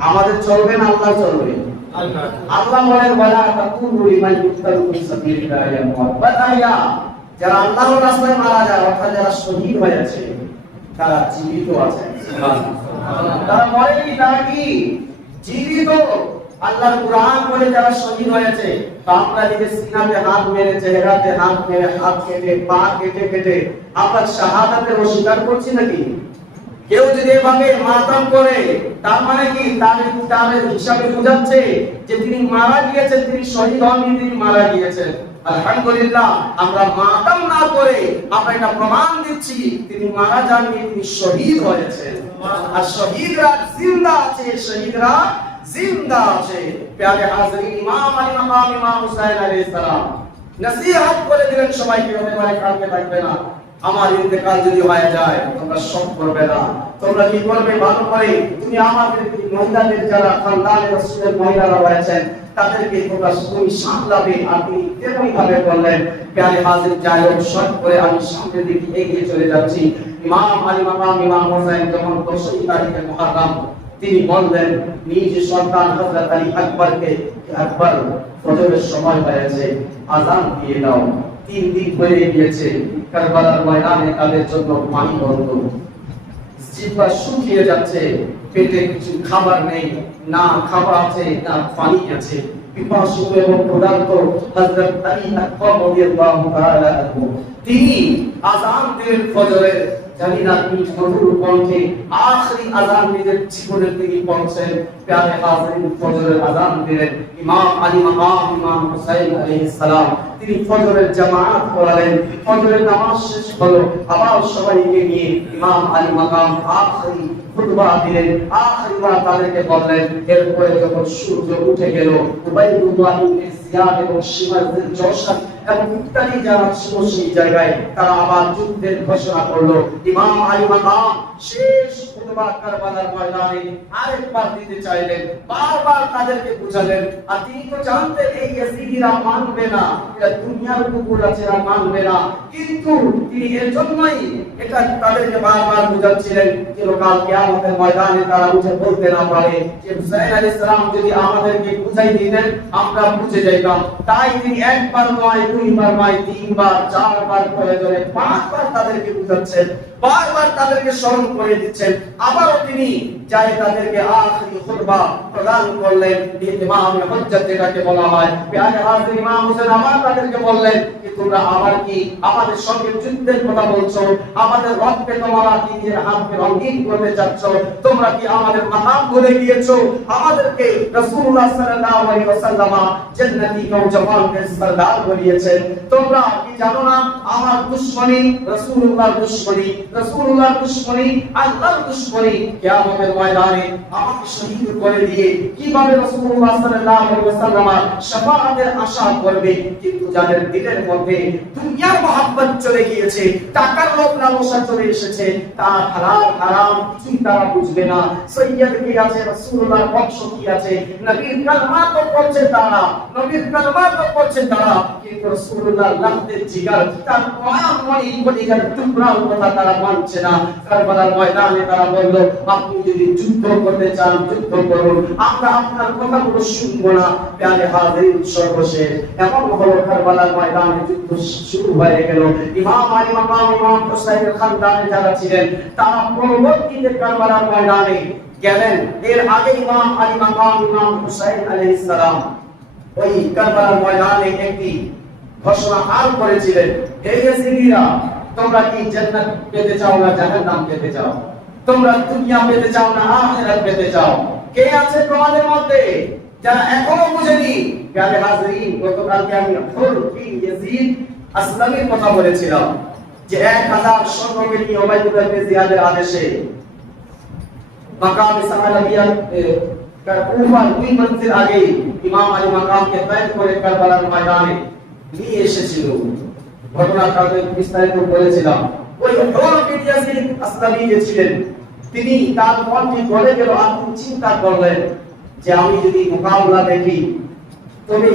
আমাদের চলবে না আল্লাহ চলবে? আল্লাহ বলেন ওয়ালা তাকুনু লিমান ইউকতালু ফি সাবিলিল্লাহি আমওয়াত বাল আহইয়া, যারা আল্লাহর রাস্তায় মারা যায় অর্থাৎ যারা শহীদ হয়েছে তারা জীবিত আছে। তারা মরেনি, তারা কি জীবিত? আল্লাহর কুরআন বলে যারা শহীদ হয়েছে, আমরা যদি সিনাতে হাত মেরে, চেহারাতে হাত মেরে, হাত কেটে, পা কেটে কেটে আমরা শাহাদাতের অস্বীকার করছি নাকি? কেউ যদি এভাবে মাতাম করে তার মানে কি তার হিসাবে বোঝাচ্ছে যে তিনি মারা গিয়েছেন, তিনি শহীদ হননি, তিনি মারা গিয়েছেন। আলহামদুলিল্লাহ, আমরা মাতাম না করে আমরা এটা প্রমাণ দিচ্ছি তিনি মারা যাননি, তিনি শহীদ হয়েছেন। আর শহীদরা জিন্দা আছে, শহীদরা জিন্দা আছে। প্যারে হাজরিন, ইমাম আলী মাকাম ইমাম হুসাইন আলাইহিস সালাম নসিহত করে দিলেন সবাইকে, এবারে কালকে থাকবে না, আমার ইন্তেকাল যদি হয়ে যায় তোমরা সব করবে না, তোমরা কি করবে ভালো করে, তুমি আমাদের মহিলাদের যারা খানদানে রাসূলের মহিলারা রয়েছেন তাদেরকে তোমরা তুমি সামলাবে। আপনি তেমনি ভাবে বললেন। প্যারে হাজির, যাই হোক শর্ট করে আমি সামনের দিকে এগিয়ে চলে যাচ্ছি। ইমাম আলী মাকাম ইমাম হুসাইন যখন 10 তারিখে মুহররম তিনি বললেন নিজ সন্তান হযরত আলী আকবরকে, আকবর ফজরের সময় হয়েছে, আযান দিয়ে দাও। 3 দিন হয়ে গিয়েছে, কারবালার ময়দানে তাদের জন্য পানি বন্ধ, জিহ্বা শুকিয়ে যাচ্ছে, পেটে কিছু খাবার নেই, না খাবার আছে না পানি আছে, পিপাসিত এবং ক্ষুধার্ত হযরত আলী আকবর রাদিয়াল্লাহু তাআলা আনহু তিনি আযান দিলেন ফজরের। জানি না তিনি মধুর কণ্ঠে আখরি আযান নিজের জীবনের তিনি পড়ছেন। প্যারে হাজরিন, ফজরের আযান দিলেন। ইমাম আলী মাকাম ইমাম হুসাইন আলাইহিস সালাম তিনি ফজরের জামাত পড়ালেন। ফজরের নামাজ শেষ হলো, আবার সবাইকে নিয়ে ইমাম আলী মাকাম আখরি খুতবা দিলেন। আখরি বার তাদেরকে বললেন। এরপরে যখন সূর্য উঠে গেল, উবাইদুল্লাহ ইবনে জিয়াদ এবং শিমাজের জশন এবং ইত্যাদি যারা ছিল সেই জায়গায় তারা আবার যুদ্ধের ঘোষণা করলো। ইমাম আলী মাকাম শেষ খুতবা কারবালার ময়দানে আরেকবার দিতে চাইলেন, বারবার তাদেরকে বুঝালেন। আর তিনি তো জানতেন এই ইয়াজিদিরা মানবে না, এটা দুনিয়ার কুকুর আছে, এরা মানবে না, কিন্তু তিনি এর জন্যই এটা তাদেরকে বারবার বুঝাচ্ছিলেন যেন কাল কিয়ামতের ময়দানে তারা উঠে বলতে না পারে যে হুসাইন আলাইহিস সালাম যদি আমাদেরকে বুঝাই দিতেন আমরা বুঝে যাইতাম। তাই তিনি একবার নয়, দুইবার নয়, তিনবার, চারবার, প্রয়োজনে পাঁচবার তাদেরকে বুঝাচ্ছেন, বারবার তাদেরকে স্মরণ করে দিচ্ছেন। আবারও তিনি যাই তাদেরকে আখিরি খুতবা প্রদান করলেন, ইমামে হুজ্জত যেটাকে বলা হয়। প্যারে হাজির ইমাম হোসেন আবার তাদেরকে বললেন যে তোমরা আবার কি আমাদের সঙ্গে যুদ্ধের কথা বলছো? আমাদের রক্তে তোমরা কি নিজের হাতকে রঙিন করতে চাচ্ছ? তোমরা কি আমাদের মাকাম ভুলে গিয়েছো? আমাদেরকে রাসূলুল্লাহ সাল্লাল্লাহু আলাইহি ওয়াসাল্লাম জান্নাতি নওজওয়ানদের সরদার বলিয়েছেন। তোমরা কি জানো না আমার দুশমনী রাসূলুল্লাহর দুশমনী, রাসূলুল্লাহর দুশমনী আল্লাহর দুশমনী। কিয়ামতের ময়দানে আমাকে শহীদ করে দিয়ে কিভাবে রাসূলুল্লাহ সাল্লাল্লাহু আলাইহি ওয়াসাল্লাম শাফাআতের আশা করবে? কিন্তু যাদের দিলের মধ্যে দুনিয়ার মহব্বত চলে গিয়েছে, টাকার লোভ লালসা চলে এসেছে, তারা হালাল হারাম কিছুই তারা বুঝবে না। সৈয়দ কি আছে, রাসূলুল্লাহর বংশ কি আছে, নবীর কালমা তো পড়ছে তারা, নবীর কালমা তো পড়ছে তারা, কিন্তু রাসূলুল্লাহর লাহদের জিগার তার কয়াম মনি কলিজার টুকরাও কথা তারা মানছে না। কারবালার ময়দানে তারা বলল আপনি যদি যুদ্ধ করতে চান যুদ্ধ করুন, আমরা আপনার কথাগুলো শুনবো না। প্যারে হাজির সর্বশেষ এমন হলো কারবালার ময়দানে যুদ্ধ শুরু হয়ে গেল। ইমাম আলী মাকাম ইমাম হুসাইনের খানদানে যারা ছিলেন তারা পরবর্তীতে কারবালার ময়দানে গেলেন। এর আগে ইমাম আলী মাকাম ইমাম হুসাইন আলাইহিস সালাম ওই কারবালার ময়দানে একটি ঘোষণা আর করেছিলেন, হে ইয়াজিদিরা তোমরা কি জান্নাত পেতে চাও না জাহান্নাম পেতে চাও? তোমরা দুনিয়া পেতে চাও না আখিরাত পেতে চাও? কে আছে তোমাদের মধ্যে যারা এখনো বুঝেনি? প্যারে হাজিরিন, গতকালকে আমি হুর বিন ইয়াজিদ আসলামের কথা বলেছিলাম যে 1000 সৈন্যকে নিয়ে উবাইদুল্লাহ ইবনে জিয়াদের আদেশে মাকাম সালাবিয়া কুফার 2 মঞ্জিল আগে ইমাম আলী মাকামকে তৈরি করে কারবালার ময়দানে নিয়ে এসেছিল। ঘটনাটা বিস্তারিত বলেছিলাম। ওই হুর বিন ইয়াজিদ আসলামী যে ছিলেন তিনি তার মনটি গলে গেল। আপনি চিন্তা করলেন যে আমি যদি মোকাবিলা দেখি তবে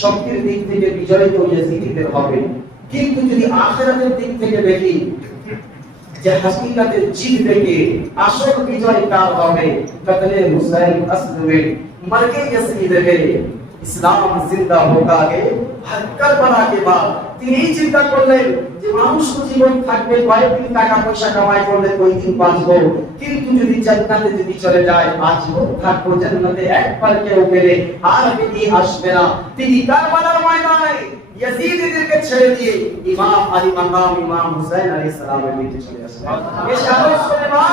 শক্তির দিক থেকে বিজয় তো ইয়াজিদিদের হবে, কিন্তু যদি আখিরাতের দিক থেকে দেখি যে হাকিকাতের জিত থেকে আসল বিজয় কার হবে, তাহলে হুসাইন আসলামের মরকে ইয়াজিদ হে ইসলাম জিন্দা হোগা গে কারবালা के बाद। তিনি চিন্তা করলেন যে মানুষ জীবন থাকবে, কয়েকদিন টাকা পয়সা কামাই করলে কয়েকদিন বাঁচবো, কিন্তু যদি জান্নাতে যদি চলে যায় বাঁচবো থাকবো জান্নাতে, একবার কেউ গেলে আর ফিরে আসবে না। তিনি কারবালার ময়দানে ইয়াজিদিদেরকে ছেড়ে দিয়ে ইমাম আলী মাকাম ইমাম হুসাইন আলাইহিস সালামের নিচে চলে আসলেন। এসে আরজ করে মা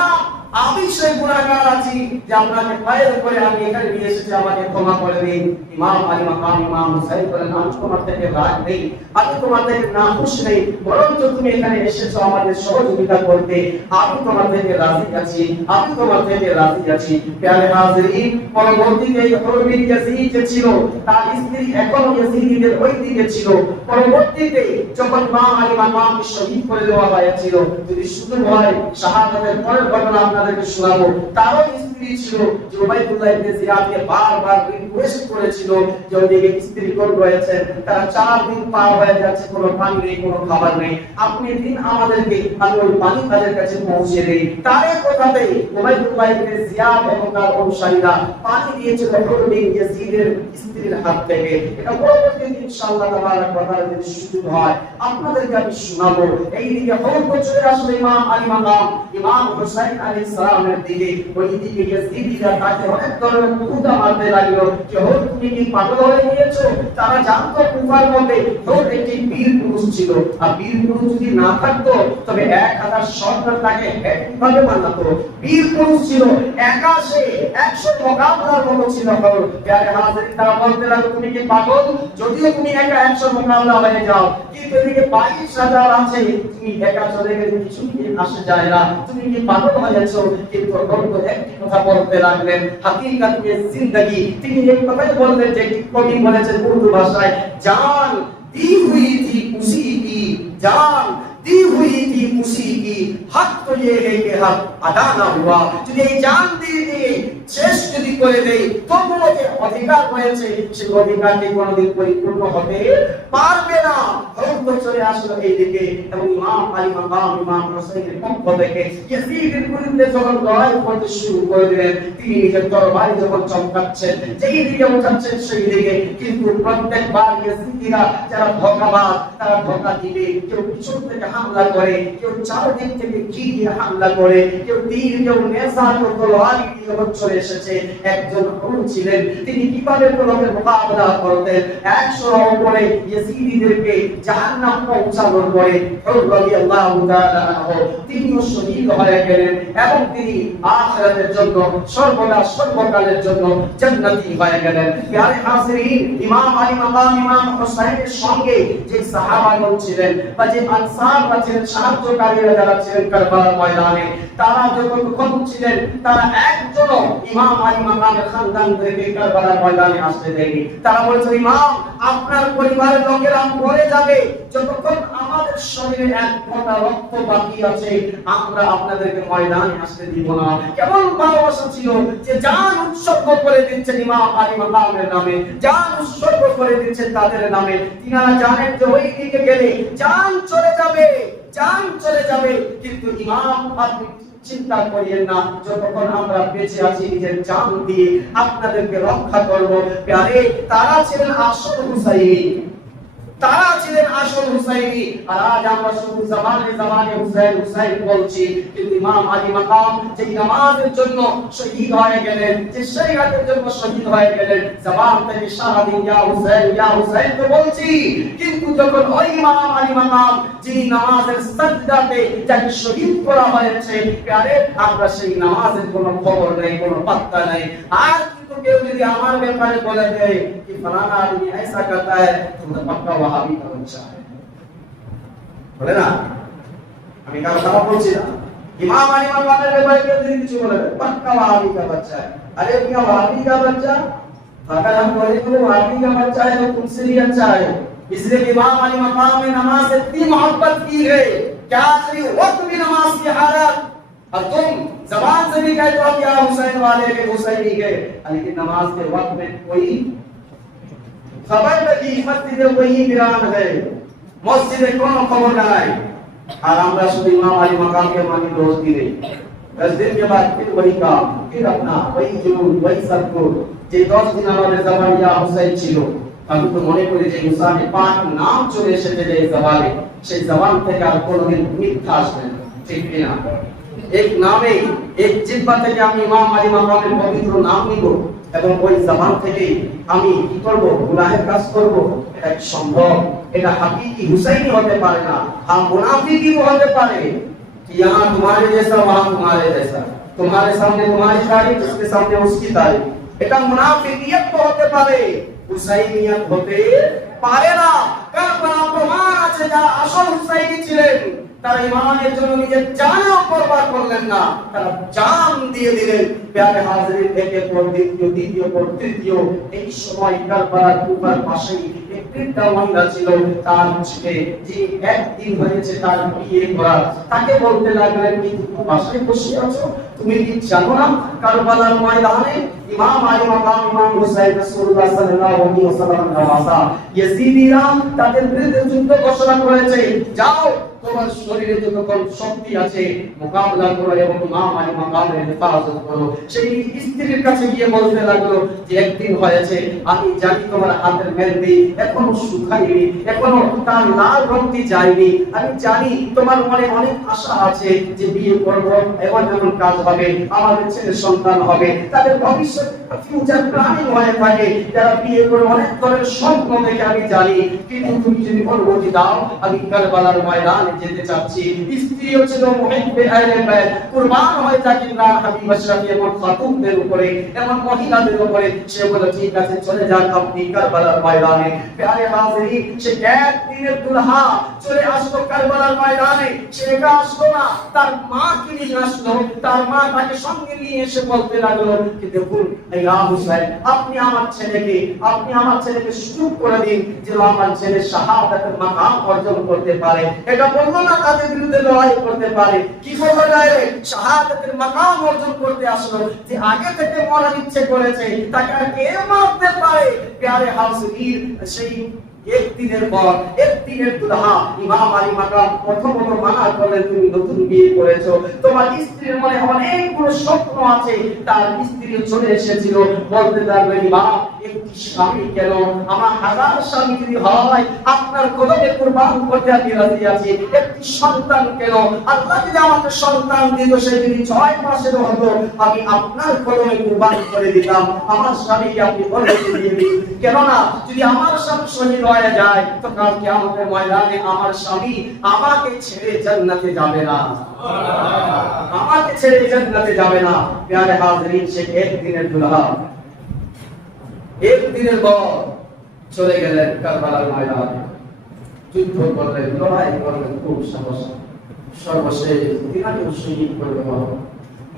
আমি সেই গুনাহগার আছি যে আপনাকে ফায়দা করে আমি এখানে নিয়ে এসেছি, আমাকে ক্ষমা করে দিন। ইমাম আলী মাকাম ইমাম হুসাইন বলেন আমি তোমার থেকে রাগ নেই, আমি তোমার থেকে নাখুশ নেই, বরঞ্চ তুমি এখানে এসেছো আমাদের সহযোগিতা করতে, আমি তোমার থেকে রাজি আছি, আমি তোমার থেকে রাজি আছি। প্যারে হাজিরিন, পরবর্তীতে হুর বিন ইয়াজিদ যে ছিল তার স্ত্রী এখনো ইয়াজিদিদের ওই দিকে ছিল। পরবর্তীতে যখন ইমাম আলী মাকামকে শহীদ করে দেওয়া হয়েছিল, যদি শুধু হয় শাহাদাতের পরের ঘটনা আপনাদেরকে শোনাবো। তারও স্ত্রী ছিল যে উবাইদুল্লাহ ইবনে জিয়াদকে বারবার রিকোয়েস্ট করেছিল যে ওদিকে স্ত্রী কোন রয়েছেন, তারা 4 দিন পার হয়ে যাচ্ছে, কোনো পানি নেই, কোনো খাবার নেই, আপনি দিন আমাদেরকে, আমি ওই পানি তাদের কাছে পৌঁছে দেই। তার কথাতে উবাইদুল্লাহ ইবনে জিয়াদ এবং তার অনুসারীরা পানি দিয়েছিল হুর বিন ইয়াজিদের স্ত্রীর হাত থেকে। এটা পরবর্তী ইনশাআল্লাহ তাবারাক ওয়া তাআলা যদি সুযোগ হয় আপনাদেরকে আমি শোনাবো। এইদিকে হুর চলে আসলে ইমাম আলী মাকাম ইমাম হুসাইন আলাইহিস সালামের দিকে, ওইদিকে ইয়াজিদিরা তাকে অনেক ধরনের কুদা মারতে লাগলো যে হুর তুমি কি পাগল হয়ে গিয়েছো? তারা জানতো কুফার মধ্যে হুর একটি বীর পুরুষ ছিল, আর বীর পুরুষ যদি না থাকতো তবে 1000 সরকার তাকে কিভাবে মানাতো? বীর পুরুষ ছিল, একা সে 100 মোকাবিলার মতো ছিল হুর। প্যারে হাজিরিন, তারা বলতে লাগলো তুমি কি পাগল? যদিও তুমি একা 100 মোকাবিলা হয়ে যাও, কিন্তু এদিকে 22,000 আছে, তুমি একা চলে গেলে কিছু আসে যায় না, তুমি কি পাগল হয়েছো? কিন্তু গল্প একটি কথা বলতে লাগলেন, হাকিকাত মে জিন্দেগি। তিনি এই কথাই বললেন যে কবি বলেছেন উর্দু ভাষায়, জান दी हुई थी उसी की, जान दी हुई थी उसी की हक तो ये है कि हक अदा ना हुआ যদি এই জান দিয়ে শেষ যদি করে দেই তবুও যে অধিকার রয়েছে সেই অধিকারটি কোনোদিন পরিপূর্ণ হতে পারবে না। হযরত চলে আসলো এই দিকে এবং ইমাম আলী মাকাম ইমাম হোসেনের পক্ষ থেকে ইয়াজিদের বিরুদ্ধে যখন লড়াই করতে শুরু করে দিলেন, তিনি নিজের তরবারি যখন চমকাচ্ছেন যেই দিকে উঠাচ্ছেন সেই দিকে, কিন্তু প্রত্যেকবার ইয়াজিদিরা যারা ধোঁকাবাজ তারা ধোঁকা দিবে, কেউ পিছন থেকে হামলা করে, কেউ চারদিক থেকে ঘিরে হামলা করে, কেউ তীর, কেউ নেশা, কেউ তলোয়ার নিয়ে চলে এসেছে। একজন হুজুর ছিলেন, তিনি কিভাবে কোরআনের মোকাবেলা করতেন, 100 উপরে ইয়াজিদিদেরকে জাহান্নাম পৌঁছানোর পরে হুজুর রাদিয়াল্লাহু তাআলা আনহু তিনিও শহীদ হয়ে গেলেন এবং তিনি আখিরাতের জন্য সর্বদা সর্বকালের জন্য জান্নাতি হয়ে গেলেন। প্রিয় হাজিরিন, ইমাম আলী মাকাম ইমাম হোসেনের সঙ্গে যে সাহাবাগণ ছিলেন বা যে আনসাররা ছিলেন, সাহায্যকারীরা যারা ছিলেন কারবালার ময়দানে, তারা যতক্ষণ ছিলেন তারা একজনও ইমাম আলী মাকামের খানদান থেকে কারবালার ময়দানে আসতে দেয়নি। তারা বলেছে, ইমাম আপনার পরিবারের লোকেরা মরে যাবে, যতক্ষণ আমাদের শরীরে এক ফোঁটা রক্ত বাকি আছে আমরা আপনাদেরকে ময়দানে আসতে দিব না। কেমন ভালোবাসা ছিল যে জান উৎসর্গ করে দিচ্ছেন ইমাম আলী মাকামের নামে, জান উৎসর্গ করে দিচ্ছেন তাদের নামে। তিনারা জানেন যে ওই দিকে গেলে জান চলে যাবে, জান চলে যাবে, কিন্তু ইমাম আপনি চিন্তা করিয়েন না, যতক্ষণ আমরা বেঁচে আছি নিজের জান দিয়ে আপনাদেরকে রক্ষা করব। প্যারে তারা ছিলেন আসল হুসাইনি, তারা ছিলেন আসল হুসাইনি। আর আজ আমরা শুধু জামানে জামানে হুসাইন হুসাইন বলছি, কিন্তু ইমাম আলী মাকাম যে নামাজের জন্য শহীদ হয়ে গেলেন, যে শরীয়তের জন্য শহীদ হয়ে গেলেন, জবান থেকে সারা দিন ইয়া হুসাইন তো বলছি, কিন্তু যখন ওই ইমাম আলী মাকাম যিনি নামাজের সাজদাতে যাকে শহীদ করা হয়েছে, প্যারে আমরা সেই নামাজের কোনো খবর নেই, কোনো পাত্তা নেই। আর কেউ যদি আমার ব্যাপারে বলে দেয় कि फलाना आदमी ऐसा करता है तो पक्का वहाबी का बच्चा है, बोले ना, আমি কারো কথা বলছি না। ইমাম আলী মাকামের ব্যাপারে কেউ যদি কিছু বলে দেয় पक्का वहाबी का बच्चा है, अरे क्या वहाबी का बच्चा, अगर हम बोले तो वहाबी का बच्चा है तो तुमसे भी अच्छा है। इसलिए इमाम अली मकाम में नमाज से इतनी मोहब्बत की है क्या आखिरी वक्त भी नमाज की हालत, अब तुम जबान से भी कहते हो क्या हुसैन वाले के हुसैनी के, लेकिन नमाज के वक्त में कोई खबर लगी मस्जिद वही वीरान है, मस्जिदे কোনো খবর নাই। আর আমরা শুধু ইমাম আলী মাকামকে মানি রোজ দিনে 10 दिन के बाद फिर वही काम, फिर अपना वही जुनून, वही सब कुछ। যে 10 দিন আমাদের জবান ইয়া হুসাইন ছিল, আমি তো মনে করি যে হুসাইনে পাক নাম চলে এসেছে যে জবানে, সেই জবান থেকে আর কোনোদিন মিথ্যা আসবে না, ঠিক কি না? एक नामे एक जिब्बा থেকে আমি ইমাম আলী মাকামের পবিত্র নাম নিব এবং ওই জবান থেকে আমি কি করব, গুনাহের কাজ করব, এটা কি সম্ভব? এটা হাকিকি হুসাইনি হতে পারে না, হাম মুনাফিকি হতে পারে कि यहाँ तुम्हारे जैसा वहाँ तुम्हारे जैसा, तुम्हारे सामने तुम्हारी तारीफ उसके सामने उसकी तारीफ, এটা মুনাফিকিয়ত হতে পারে, হুসাইনিয়ত হতে পারে না। কারণ প্রমাণ আছে যারা আসল হুসাইনি ছিলেন তারা ইমানের জন্য নিজের জানও পরোয়া করলেন না, তারা জান দিয়ে দিলেন। প্যারে হাজিরিন, একের পর দ্বিতীয় পর তৃতীয়, এই সময় কারবালার কুফার পাশেই একটা মহিলা ছিল, তার ছেলে যে একদিন হয়েছে তার বিয়ে করা, তাকে বলতে লাগলেন কি তুমি পাশে বসে আছো, তুমি কি জানো না কারবালার ময়দানে ইমাম আলী মাকাম ইমাম হুসাইন রাসূলুল্লাহ সাল্লাল্লাহু আলাইহি ওয়াসাল্লাম নওয়াজা ইয়াজিদিরা তাদের বিরুদ্ধে যুদ্ধ ঘোষণা করেছে, যাও তোমার শরীরে যতক্ষণ শক্তি আছে মোকাবেলা করো এবং ইমাম আলী মাকামের হেফাজত করো। সেই স্ত্রীর কাছে গিয়ে বলতে লাগলো যে একদিন হয়েছে, আমি জানি তোমার হাতের মেহেদি এখনো শুকায়নি, এখনো তার লাল রংটি যায়নি, আমি জানি তোমার মনে অনেক আশা আছে যে বিয়ে করব, এমন এমন কাজ হবে, আমাদের ছেলে সন্তান হবে, তাদের ভবিষ্যৎ ফিউচার প্ল্যানিং হয়ে থাকে, যারা বিয়ে করে অনেক ধরনের স্বপ্ন দেখে আমি জানি, কিন্তু তুমি যদি অনুমতি দাও আমি কারবালার ময়দানে যেতে চাচ্ছি। স্ত্রী ছিল মুহিব্বে আহলে বাইত, কুরবান হয়ে যাক ইমরান হাবিব আশরাফি এবং খাতুনদের উপরে, এমন মহিলাদের উপরে। সে বলে ঠিক আছে চলে যান আপনি কারবালার ময়দানে। প্যারে হাজিরিন, সে একদিনের দুলহা চলে আসলো কারবালার ময়দানে। সে একা আসলো না, তার মাকে নিয়ে আসলো। তার মা তাকে সঙ্গে নিয়ে এসে বলতে লাগলো যে দেখুন ইয়া হুসাইন, আপনি আমার ছেলেকে সুযোগ করে দিন যে আমার ছেলে শাহাদাতের মাকাম অর্জন করতে পারে। এটা বললো না তাদের বিরুদ্ধে লড়াই করতে পারে, কি করলো ডাইরেক্ট শাহাদাতের মাকাম অর্জন করতে আসলো। যে আগে থেকে মরার ইচ্ছে করেছে তাকে আর কে মারতে পারে? প্যারে হাজির, সেই এক দিনের পর এক দিনের দুলহা ইমাম আলী মাকাম প্রথমত মানা করলেন, তুমি নতুন বিয়ে করেছো, তোমার স্ত্রীর মনে অনেকগুলো স্বপ্ন আছে। তার স্ত্রী চলে এসেছিল, বলতে লাগলেন ইমাম একটি স্বামী কেন, আমার হাজার স্বামী যদি হয় আপনার কদমে কুরবান করতে আমি রাজি আছি। একটি সন্তান কেন, আল্লাহ যদি আমাকে সন্তান দিত সে যদি 6 মাসের হতো আমি আপনার কদমে কুরবান করে দিতাম। আমার স্বামীকে আপনি বলে দিয়ে দিন, কেননা যদি আমার স্বামী শহীদ হয়ে যায় তো কাল কিয়ামতের ময়দানে আমার স্বামী আমাকে ছেড়ে জান্নাতে যাবে না, আমাকে ছেড়ে জান্নাতে যাবে না। প্যারে হাজিরিন, সে একদিনের দুলহা একদিনের পর চলে গেলেন কারবালার ময়দানে, যুদ্ধ করলেন, লড়াই করলেন, খুব সাহস। সর্বশেষ তিনাকে শহীদ করে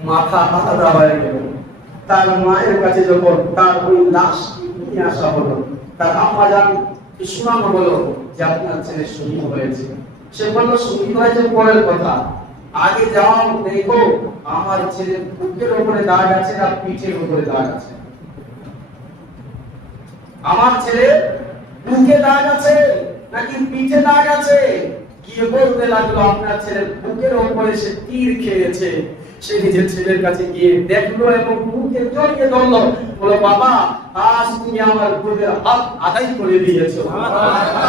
মাথা আলাদা হয়ে গেল। তার মায়ের কাছে যখন তার ওই লাশ নিয়ে আসা হলো, তার আম্মা জান শোনানো হলো যে আপনার ছেলে শহীদ হয়েছে। সে বলল শহীদ হয়েছে পরের কথা, আগে যাও দেখো আমার ছেলের বুকের উপরে দাগ আছে না পিঠের উপরে দাগ আছে। আমার ছেলে বুকে দাগ আছে নাকি পিঠে দাগ আছে? গিয়ে বলতে লাগলো আপনার ছেলের বুকের উপরে সে তীর খেয়েছে। সে নিজের ছেলের কাছে গিয়ে দেখলো এবং বুকে জড়িয়ে ধরলো, বলো বাবা আজ তুমি আমার বুকের হক আদায় করে দিয়েছো।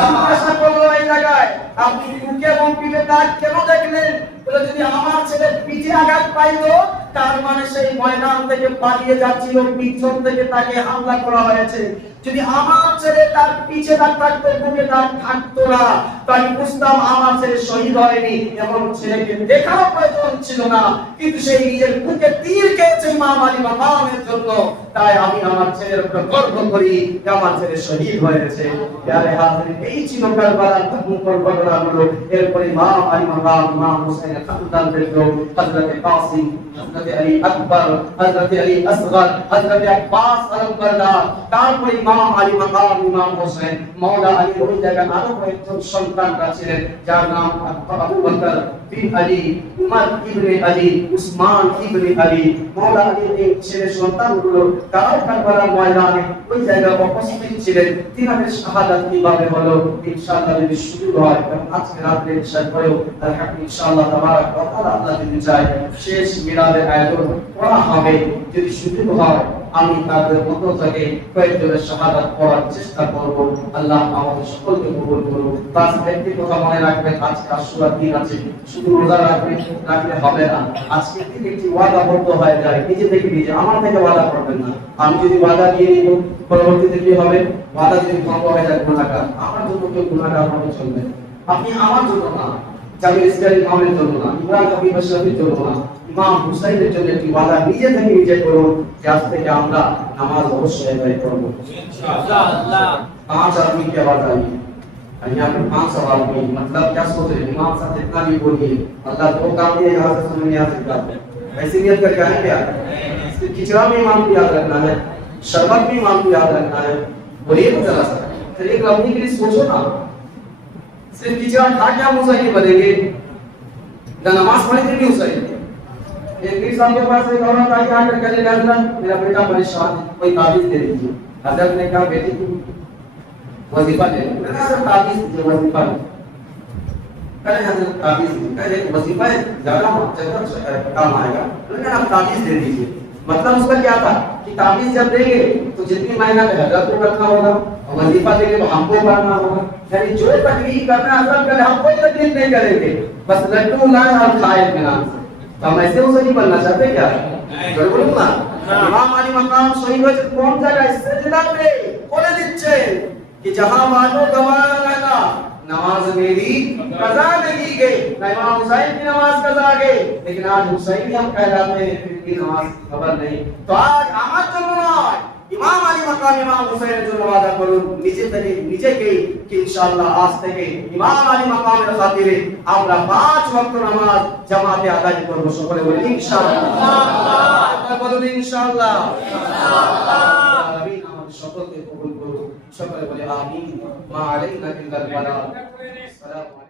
জিজ্ঞাসা করলো এই জায়গায় আপনি বুকে এবং পিঠে দাগ কেন দেখলেন? বলে যদি আমার ছেলে পিঠে আঘাত পাইতো তার মানে সেই ময়দান থেকে পালিয়ে যাচ্ছিল, পিছন থেকে তাকে হামলা করা হয়েছে। যদি আমার ছেলে তার পিছে দাগ থাকতো বুকে দাগ থাকতো না, তাই বুঝতাম আমার ছেলে শহীদ হয়নি, এবং ছেলেকে দেখার প্রয়োজন ছিল না। কিন্তু সেই নিজের বুকে তীর খেয়েছে ইমাম আলী মাকামের জন্য, তাই আমি আমার ছেলের উপর গর্ব করি যে আমার ছেলে শহীদ হয়েছে। প্যারে হাজিরিন, এই ছিল কারবালার ঘটনাগুলো। এরপর ইমাম আলী মাকাম, ইমাম হুসাইনের খানদান দেখলো, হযরত কাসিম, হযরত আলী আকবর, হযরত আলী আসগর, হযরত আব্বাস আল-বারদার, তারপর ইমাম আলী মাকাম, ইমাম হোসেন, মাওলা আলী। ওই জায়গায় আরো কয়েকজন সন্তানরা ছিলেন যার নাম আবু বকর বিন আলী, উমর ইবনে আলী, উসমান ইবনে আলী। মাওলা আলীর এই ছেলে সন্তানগুলো তারাও কারবালার ময়দানে ওই জায়গায় উপস্থিত ছিলেন। তিনাদের শাহাদাত কিভাবে হলো ইনশাআল্লাহ যদি শুরু হয়, কারণ আজকে রাতে ইশার পরেও ইনশাআল্লাহ তাবারাক ওয়া তাআলা আল্লাহ যদি চায় শেষ মিলাদের আয়োজন করা হবে। যদি সুযোগ হয় আমি তাদের মধ্য থেকে কয়েকজনের শাহাদাত পড়ার চেষ্টা করব। আল্লাহ আমাদের সকলকে কবুল করুন। বাস একটি কথা মনে রাখবেন, আজকে আশুরার দিন আছে, শুধু রোজা রাখলে হবে না। আজকে থেকে একটি ওয়াদাবদ্ধ হয়ে যায় নিজে থেকে নিজে, আমার থেকে ওয়াদা করবেন না। আমি যদি ওয়াদা দিয়ে নিব পরবর্তীতে কি হবে? ওয়াদা যদি ভঙ্গ হয়ে যায় গুনাহগার, আমার জন্য কেউ গুনাহগার হবে চলবে। আপনি আমার জন্য না, জামিল ইসলামী ইমামের জন্য না, ইমরান হাবিব আশরাফির জন্য না, ইমাম হুসাইনের জন্য একটি ওয়াদা নিজে থেকে নিজে করুন যে আজ থেকে আমরা নামাজ অবশ্যই আদায় করব इंशाअल्लाह। 5 आदमी की आवाज आई और यहाँ पे 5 सवाल हुई, मतलब क्या सोच रहे इमाम साहब जितना भी बोलिए अल्लाह दो काम दिए, यहाँ से सुनने आ सकता है। ऐसी नियत का क्या है? क्या खिचड़ा में इमाम को याद रखना है, शरबत में इमाम को याद रखना है। बोलिए तो जरा सा, फिर एक लम्हे के लिए सोचो ना, सिर्फ खिचड़ा खा क्या मुसाहिब बनेंगे? नमाज पढ़े थे नहीं मुसाहिब। एक पीर साहब के पास एक औरत आई, आकर कहने लगा मेरा बेटा परेशान है, कोई ताबीज दे दीजिए। हजरत ने कहा बेटी तुम वजीफा ले लो। मैंने कहा ताबीज दीजिए, वजीफा ले। कहने हजरत ताबीज दीजिए, कहने वजीफा ज्यादा काम आएगा, मैंने कहा ताबीज दे दीजिए। मतलब उसका क्या था कि ताबीज जब देंगे तो जितनी महीना हजरत को रखना होगा और वजीफा देंगे तो हमको पढ़ना होगा। यानी जो तकलीफ करना हजरत करे हम कोई तकलीफ नहीं करेंगे, बस लड्डू लाए और खाए बिना। तो हम ऐसे उसे नहीं बनना चाहते क्या? बोलूं ना इमाम आली मकाम शहीद হয়েছে কোন জায়গায়? সিজদাতে বলে দিচ্ছে कि जहां मानो गवारा लगा नमाज मेरी कजा नहीं गई, ना इमाम हुसैन की नमाज कजा गई, लेकिन आज हुसैन हम कहलाते हैं फिर भी नमाज की खबर नहीं। तो आज আমার জন্য নয়, ইমাম আলী মাকাম ইমাম হুসাইনের জন্য ওয়াদা করুন নিজে থেকে নিজেকেই कि इंशाअल्लाह आज থেকে ইমাম আলী মাকামের খাতিরে আমরা 5 ওয়াক্ত নামাজ জামাতে আদায় করব। সকলে বলি ইনশাআল্লাহ। আমরা বলি ইনশাআল্লাহ। আমিন। আমাদের সকলকে কবুল করুন। সকলে বলি আমিন। মা আলাইনা ইল্লাল বালাগ। আসসালামু